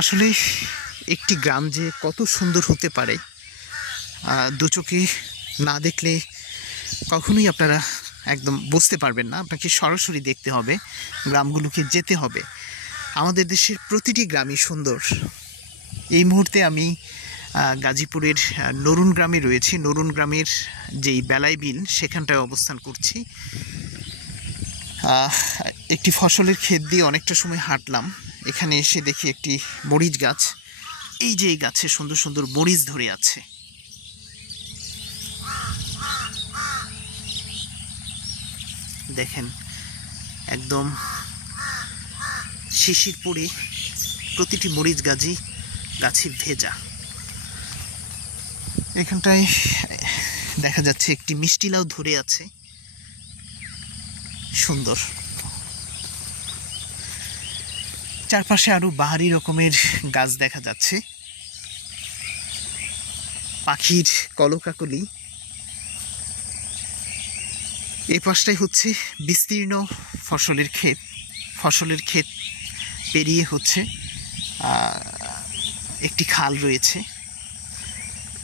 আসলে একটি গ্রাম যে কত সুন্দর হতে পারে দু চোখে না দেখলে কখনোই আপনারা একদম বুঝতে পারবেন না। আপনাকে সরাসরি দেখতে হবে, গ্রামগুলোকে যেতে হবে। আমাদের দেশের প্রতিটি গ্রামই সুন্দর। এই মুহূর্তে আমি গাজীপুরের নরুন গ্রামে রয়েছি। নরুন গ্রামের যেই বেলাই বিল সেখানটায় অবস্থান করছি। একটি ফসলের ক্ষেত দিয়ে অনেকটা সময় হাঁটলাম। এখানে এসে দেখি একটি মরিচ গাছ। এই যে এই গাছে সুন্দর সুন্দর মরিচ ধরে আছে। দেখেন একদম শিশির পড়ে প্রতিটি মরিচ গাছে ভেজা। এখানটায় দেখা যাচ্ছে একটি মিষ্টি লাউ ধরে আছে, সুন্দর। চারপাশে আরো বাহারি রকমের গাছ দেখা যাচ্ছে, পাখির কলকাকলি। এই পাশটাই হচ্ছে বিস্তীর্ণ ফসলের ক্ষেত পেরিয়ে হচ্ছে একটি খাল রয়েছে।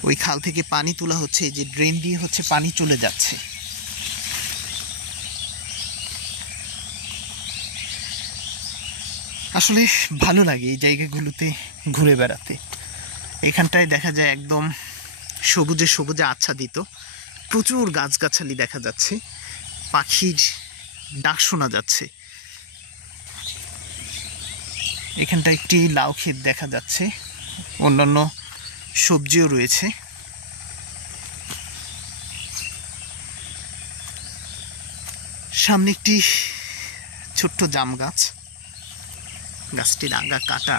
ওই খাল থেকে পানি তোলা হচ্ছে, এই যে ড্রেন দিয়ে হচ্ছে পানি চলে যাচ্ছে। আসলে ভালো লাগে এই জায়গাগুলোতে ঘুরে বেড়াতে। এখানটায় দেখা যায় একদম সবুজে সবুজে আচ্ছাদিত, প্রচুর গাছগাছালি দেখা যাচ্ছে, পাখির ডাক শোনা যাচ্ছে। এখানটা একটি লাউ ক্ষেত দেখা যাচ্ছে, অন্যান্য সবজিও রয়েছে। সামনে একটি ছোট্ট জাম গাছ, গাছটির আগা কাটা।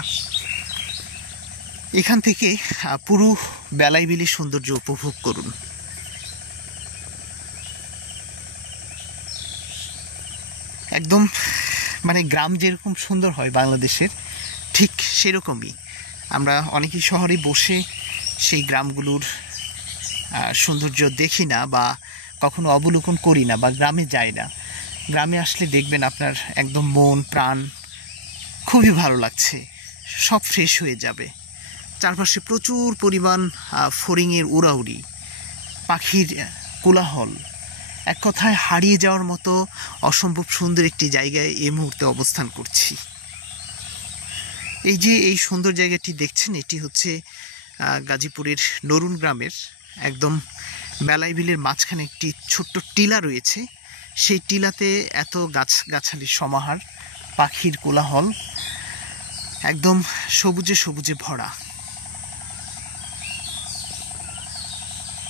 এখান থেকে পুরো বেলাই বিলি সৌন্দর্য উপভোগ করুন। একদম মানে গ্রাম যেরকম সুন্দর হয় বাংলাদেশের, ঠিক সেরকমই আমরা অনেকেই শহরে বসে সেই গ্রামগুলোর সৌন্দর্য দেখি না বা কখনো অবলোকন করি না বা গ্রামে যাই না। গ্রামে আসলে দেখবেন আপনার একদম মন প্রাণ খুবই ভালো লাগছে, সব ফ্রেশ হয়ে যাবে। চারপাশে প্রচুর পরিমাণ ফড়িংয়ের উড়াউড়ি, পাখির কোলাহল, এক কথায় হারিয়ে যাওয়ার মতো অসম্ভব সুন্দর একটি জায়গায় এই মুহূর্তে অবস্থান করছি। এই যে এই সুন্দর জায়গাটি দেখছেন, এটি হচ্ছে গাজীপুরের নরুন গ্রামের একদম বেলাই বিলের মাঝখানে একটি ছোট্ট টিলা রয়েছে। সেই টিলাতে এত গাছগাছালির সমাহার, পাখির কোলাহল, একদম সবুজে সবুজে ভরা।